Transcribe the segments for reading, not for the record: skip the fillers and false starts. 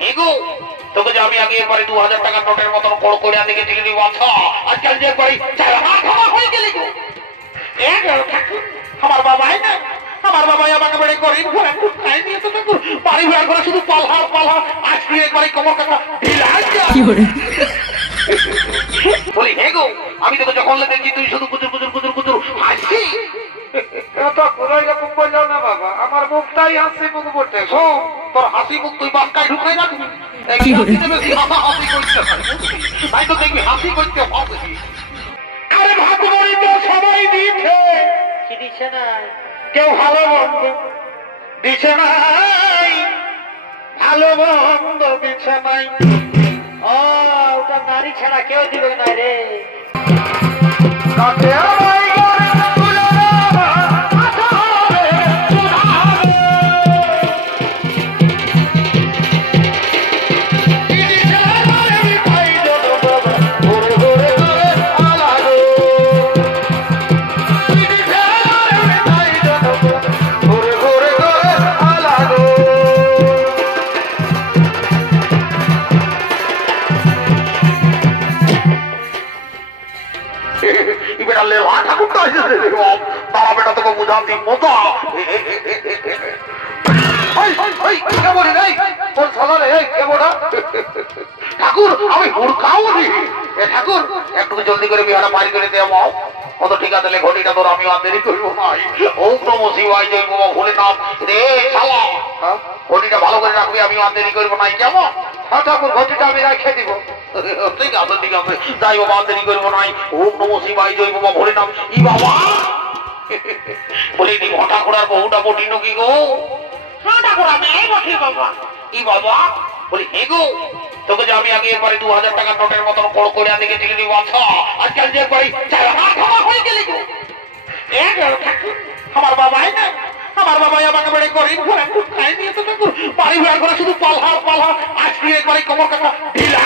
হেগো তোকে যে আমি আগে এবারে 2000 টাকার নোটের মতন বড় করে দিকে দিলি বাছা আজকাল যে একবারে চারা খাওয়া হয়ে গেলি গো আমার বাবাই না আমার বাবাই আমাকে বেড়ে গরিব ঘরে খাই দিয়ে তো দেখো বাড়ি ভাড়া করে শুধু পালহা আজকে একবারে কোমর কাটা ঢিলা কি করে বলি হেগো আমি তোকে যখন দেখি তুই শুধু কুচুর হাসি এত কোরাই রকম বললো না বাবা আমার মুখটাই হাসি মুখ বটে শোন তোর হাসি মুখ তুই বাক্কায় ঢুকাই রাখবি তাই তো দেখবি হাসি করতে হবে আরে ভাগ্যবরী তো সবাই দিচ্ছে কি দিচ্ছে না কেউ ভালো মন্দ দিচ্ছে নাই ভালো মন্দ দিচ্ছে নাই ওটা নারী ছাড়া কেউ দিবে না রে ঠাকুর আমি হুড়কাও ঠাকুর একটু জলদি করে বিহারা পারি করে দেওয়া কত ঠিক আছে ঘটিটা তোর আমি আর দেরি করবো নাই ওম নমঃ শিবায় জয় বাবা ভোলে নাম রে শালা ঘটিটা ভালো করে রাখবি আমি আর দেরি করবো নাই কেমন ঠাকুর ঘটিটা আমি রেখে দিব ঠিক আছে যাই বাবা দেরি করবো নাই ওম নমঃ শিবায় জয় বাবা ভোলে নাম ই বাবা বলি নি ঘটা ঘোড়ার বহুটা বটিন কি গো ই বাবা বলি হে গো তোকে যে আমি আগে এবারে 2000 টাকার নোটের মতন বড় করে দিকে দিলি বাছা আজকাল যে একবারে চারা খাওয়া হয়ে গেলি গো আমার বাবাই না আমার বাবাই আমাকে বেড়ে গরিব ঘরে খাই দিয়ে তো দেখো বাড়ি ভাড়া করে শুধু পালহা আজকে একবারে কোমর কাটা ঢিলা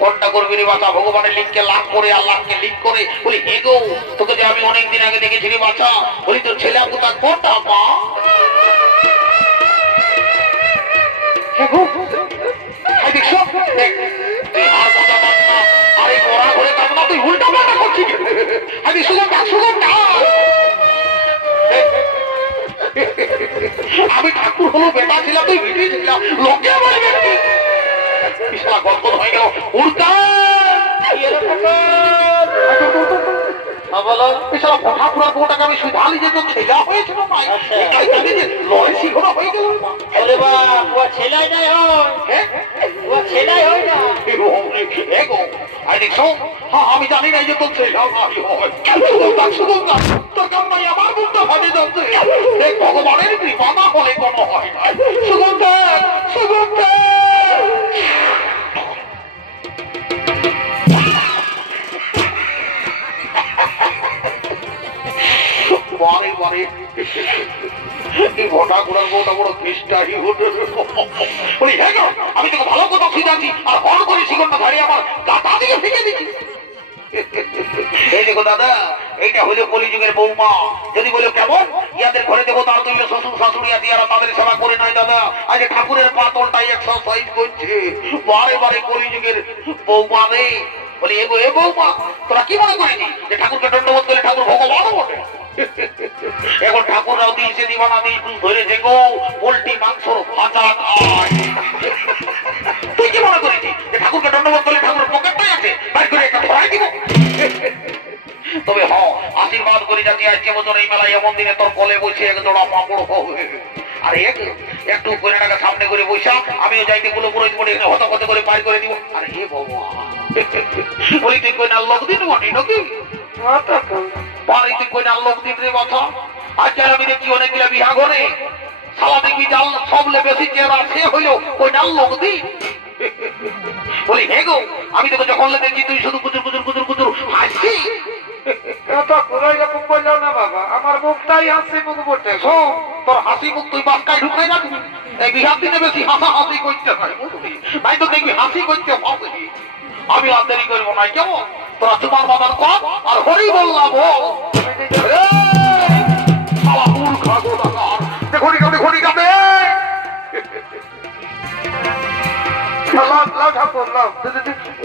কোনটা করবি রে বাচ্চা ভগবানের লিঙ্ককে লাভ করে আল্লাহকে লিঙ্ক করে বলি হে গো তোকে যে আমি অনেকদিন আগে দেখেছি রে বাচ্চা বলি তোর ছেলে কোথায় কোনটা পা দেখছো তুই আর মজা পাস না আরে গোড়া ঘরে কাজ না তুই উল্টা পাল্টা করছিস আমি শুধু না আমি ঠাকুর হলো বেটা ছিলাম তুই ভিডিও ছিলাম লোকে বলবে বিশাল গল্প হয়ে গেল উল্টা আমি সুধালি যে ছেলা হয়েছিল লড়াই শিখনো হয়ে গেল ছেলাই নাই ছেলাই হয় না আমি জানি না যে তোর ছেলা তোর কামাই আমার বুকটা ফাটে যাচ্ছে ভগবানের কৃপা না হলে কোনো হয় না সুগন্ধা বারে এই ঘটা ঘোড়ার বউটা বড় খ্রিস্টানি বলি হ্যাঁ আমি তোকে ভালো কথা শিখাচ্ছি আর হল করে শিখনটা ধারে আমার গাটা দিকে ফেঁকে দিচ্ছি এই দেখো দাদা এইটা হইলো কলিযুগের বৌমা যদি বলো কেমন ইয়াদের ঘরে দেবো তার তুই শ্বশুর শাশুড়ি আছে আর তাদের সেবা করে নয় দাদা আজ ঠাকুরের পাতলটাই এক্সারসাইজ করছে বারে কলিযুগের বৌমা রে বলি এগো এ বৌমা তোরা কি মনে করিনি যে ঠাকুরকে দণ্ডবোধ করলে ঠাকুর ভগবানও বটে এখন ঠাকুররাও দিয়েছে দিবানা দিয়ে ধরেছে গো পোল্ট্রি মাংসর ভাজা খায় তুই কি মনে করেছিস যে ঠাকুরকে দণ্ডবোধ করলে ঠাকুর পকেটটাই আছে বাইর করে একটা ধরাই দিব তবে আশীর্বাদ করে যাচ্ছি আজকে বছর এই মেলায় এমন দিনে তোর কলে বসে এক জোড়া পাঁপড় হবে আর একটু কইনাটাকে সামনে করে বৈশা আমিও যাইতে গুলো পুরোহিত বলে এখানে হতপথ করে পার করে দিব আর হে ভগবান বলি তুই কইনার লোক দিন বটি নাকি বাড়িতে কইনার লোক দিন রে কথা আজকাল আমি দেখি অনেকগুলা বিহা ঘরে সালা দেখবি জাল সবলে বেশি চেহারা সে হইলো কইনার লোক দিন বলি হে গো আমি তোকে যখন দেখি তুই শুধু কুচুর হাসি এত কোরাই রকম বললো না বাবা আমার মুখটাই হাসি মুখ বটে তোর হাসি মুখ তুই বাক্কায় ঢুকাই রাখবি এই বিহার দিনে বেশি হাসি করতে হয় বুঝলি তাই তো দেখবি হাসি করতে হবে আমি আর দেরি করবো না কেমন তোরা তোমার বাবার কম আর হরি বললাম ঘড়ি কাঁপে লাও ঠাকুর লাও।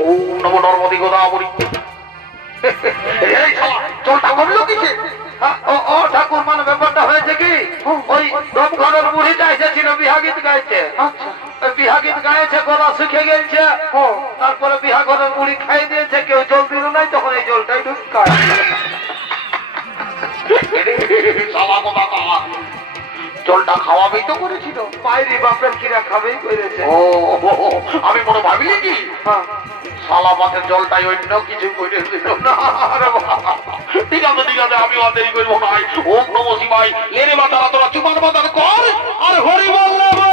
ও নব নর্মদী গোদাবরী। এই শালা জলটা কমলো কিসে? ও ঠাকুর, মানে ব্যাপারটা হয়েছে কি, ওই দমঘরের বুড়িটা এসেছিল, বিহা গীত গাইছে। বিহা গীত গাইছে, গলা শুকে গেছে। তারপরে বিহা ঘরের বুড়ি খাই দিয়েছে, কেউ জল দিল নাই, তখন এই জলটাই ঢুকায়। শালা গোদাতা জলটা খাওয়াবেই তো করেছিল। মায়েরই বাপের কিরা খাবেই করেছে। ও আমি মনে ভাবিলি কি শালা মাছের জলটাই অন্য কিছু করে দিল না। ঠিক আছে ঠিক আছে, আমি দেরি করবো ভাই। ওম নমঃ শিবায়। লেরে মাতারা তোরা চুপার মাতার কর আর হরি বল নেবো।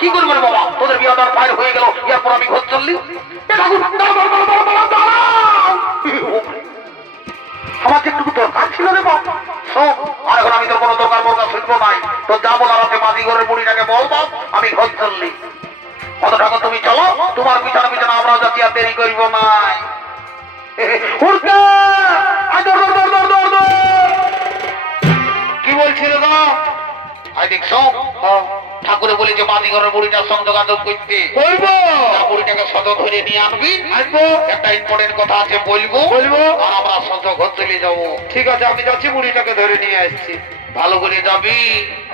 কি করবেন বাবা, তোদের বিয়ে দেওয়ার ফাইল হয়ে গেল, এরপর আমি ঘর চললি। আমাকে একটু দরকার ছিল রে বাবা। আর এখন আমি তোর কোনো দরকার মরকার শুনবো নাই। তো যা বলার আছে মাঝি ঘরের বুড়িটাকে বল বাপ, আমি ঘর চললি। অত ঠাকুর তুমি চলো, তোমার পিছনে পিছনে আমরাও যাচ্ছি, আর দেরি করব নাই। কি বলছিল না? আই দেখছো ঠাকুরে বলি যে মাঝি ঘরের বুড়িটার সঙ্গে যোগাযোগ করতে বলবো, বুড়িটাকে সদ ধরে নিয়ে আনবি। আসবো, একটা ইম্পর্টেন্ট কথা আছে বলবো বলবো, আর আমরা সদ ঘর চলে যাবো। ঠিক আছে, আমি যাচ্ছি, বুড়িটাকে ধরে নিয়ে আসছি। ভালো করে যাবি।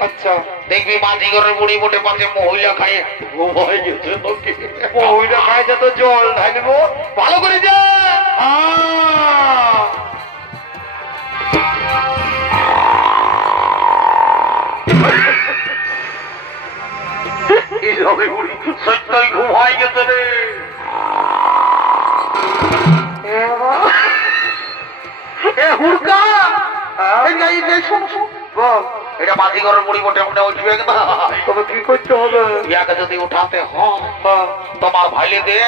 আচ্ছা, দেখবি মাঝি ঘরের বুড়ি মোটে পাশে মহিলা খায় ঘুমাই গেছে। মহিলা খাইছে তো জল ঢালবো। ভালো করে যা। সত্যই ঘুমাই গেছে রে। এটা মাঝি ঘরের মুড়ি মোটে মোটে উঠবে না। তবে কি করতে হবে? ইয়াকে যদি উঠাতে হয় তোমার ভাইলে দে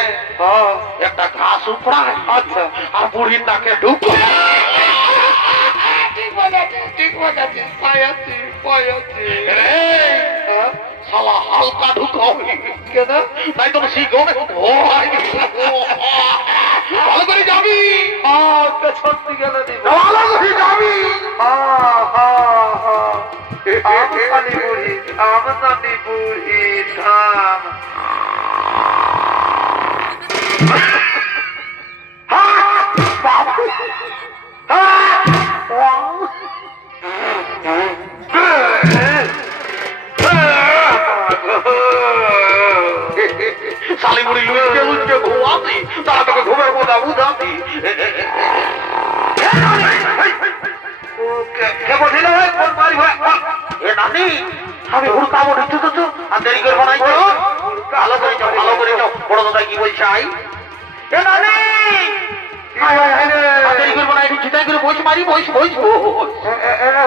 একটা ঘাস উপড়ায়। আচ্ছা, আর বুড়ির নাকে ঢুকো। ঠিক আছে, পায়াছি পায়াছি। শালা হালকা ঢুকো কেন? তাই তো শিখো। ভালো করে যাবি, পেছন দিকে ভালো করে যাবি। শালি বুড়ি থাম, নানি বুড়ি থাম। শালি বুড়ি লুচকে লুচকে ঘুমাতি, তারা তোকে ঘুমের কথা বুঝাতি। কে বলছিল কোন বাড়ি ভাই? এ নানি, আমি হুড়কাবো ঢুকতে তো আর দেরি করবো নাই তো। ভালো করে যাও, ভালো করে যাও। বড় দাদা কি বলছে? আই এ নানি, দেরি করবো না, একটু চিন্তাই করে বইস মারি, বইস বইস।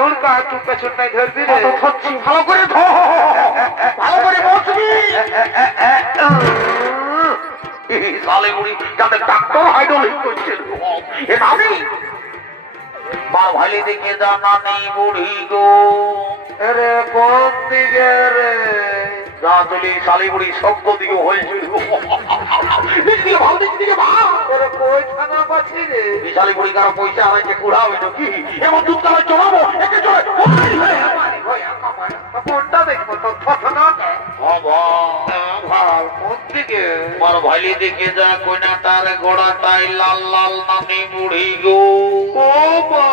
হুড়কা তুই পেছন নাই ধরবি রে। ভালো করে ধো, ভালো করে বসবি। শালি বুড়ি যাতে ডাক্তার হাইড্রোলিক করছে। এ নানি, মার ভালি দেখে যা নানি বুড়ি গো। আরে কোন দিকে রে? যা তুলি শালি বুড়ি শব্দ দিকে হয়েছে। দিকে ভালো, দিকে ভালো। তোর কই খানা পাচ্ছি রে? শালি বুড়ি কারো পয়সা হারাইছে, কুড়া হইল কি? এমন দুধ কালায় চড়াবো, একে চড়ে কোনটা দেখবো তোর ফটনা? কোন দিকে? মার ভালি দেখে যা কইনাটার ঘোড়াটাই লাল লাল নানি বুড়ি গো। ও মা,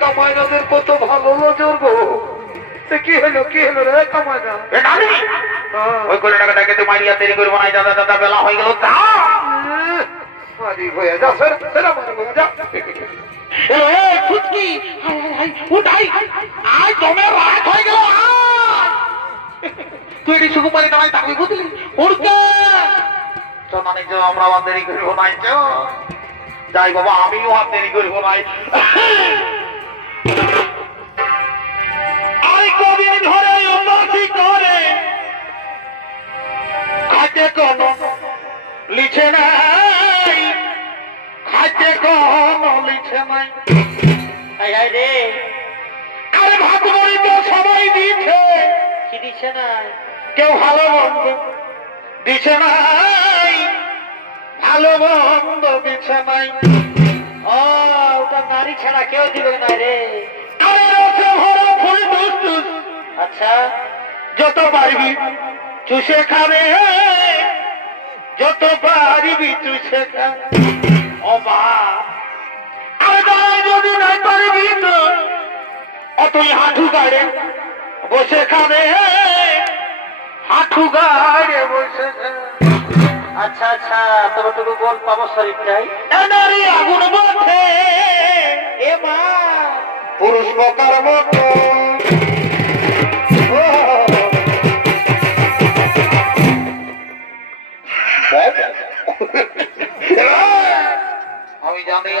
কামাইনাদের কত ভালো নজর গো। কি হলো, কি হলো রে কামাইনা? এ নানি, ওই কইনাটাকে ডাকে তুই মারিয়া দেরি করবো না, দাদা দাদা বেলা হয়ে গেল। তা মারি হয়ে যা, সেরা মারি হয়ে যা। ফুটকি উঠাই, আজ জমে রাত হয়ে গেল। তুই এটি সুকুমারি নামাই থাকবি, বুঝলি? উড়কে নানি চো, আমরা আবার দেরি করবো নাই। চো যাই বাবা, আমিও আর দেরি করবো নাই। আর কদিন ধরে উন্নতি করে খাইতে কোন লিখে নাই, খাইতে কোন লিখে নাই। রে আরে ভাত বড়ি তো সবাই দিচ্ছে, কি দিচ্ছে না? কেউ ভালো মন্দ দিচ্ছে নাই, ভালো মন্দ দিচ্ছে নাই। ওটা নারী ছাড়া কেউ দিবে না রে। আরে রসে ভরা ফুল টুস টুস। আচ্ছা, যত পারবি চুষে খাবে, যত পারবি চুষে খা। ও মা, আরে দাঁড়ায় যদি নাই পারবি তো অতই হাঁটু গাড়ে বসে খাবে, হাঁটু গাড়ে বসে। আচ্ছা আচ্ছা, তবে টুকু বল পাবো শরীরটাই। নারী আগুন বসে, এ মা পুরুষ বকার মতো।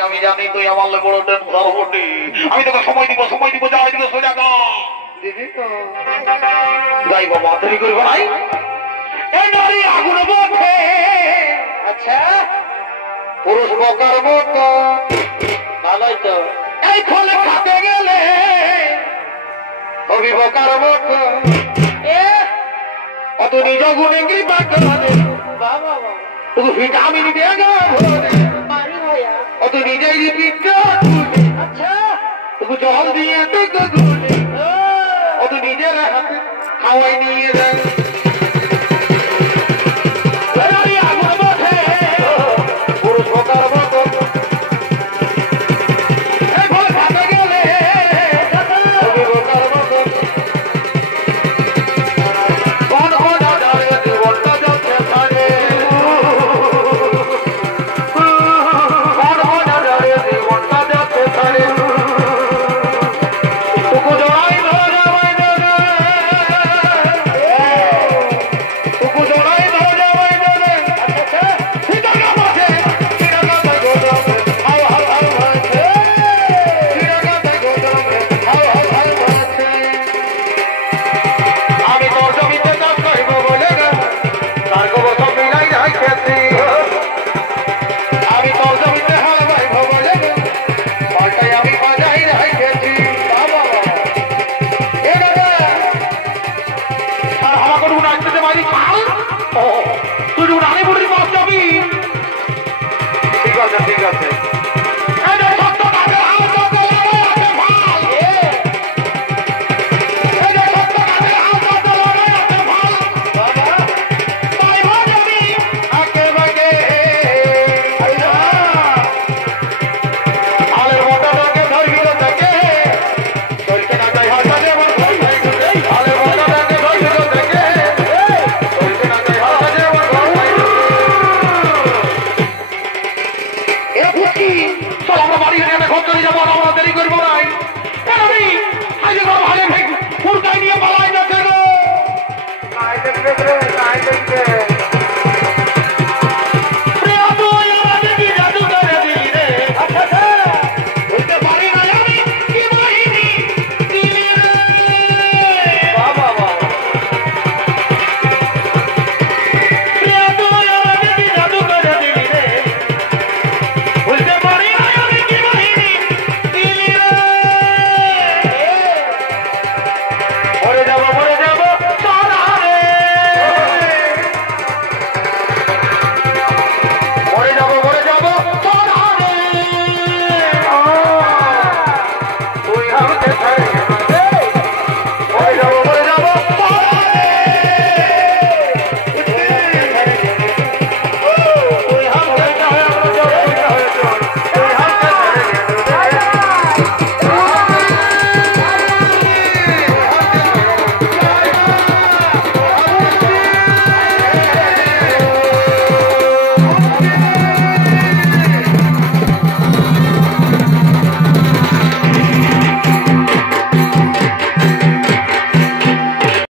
আমি জানি তুই আমার বড় টেনশন হটি। আমি তোকে সময় দিব, সময় দিব, যাওয়াই দিব সোজা গা দিবি তো। যাই বাবা, দেরি করবো নাই। এই নারী আগুন বসে, আচ্ছা পুরুষ বকার মতো। ভালোই তো। এই ফলে খাতে গেলে অভিবকার মতো। অত নিজ গুণে কৃপা করে বাবা, তুই ভিটামিন দেগা অত নিজেই পিঠা, আচ্ছা তুই জল দিয়ে অত নিজের হাতে খাওয়াই নিয়ে যায়। পুরুষ বকার মতো ঠিক আছে। চল আমরা বাড়ি হেঁটে ঘর চলে যাবো, আমরা দেরি করবো না। আজ ভালো ফুরকাই নিয়ে পালাই না কেন? দেখবে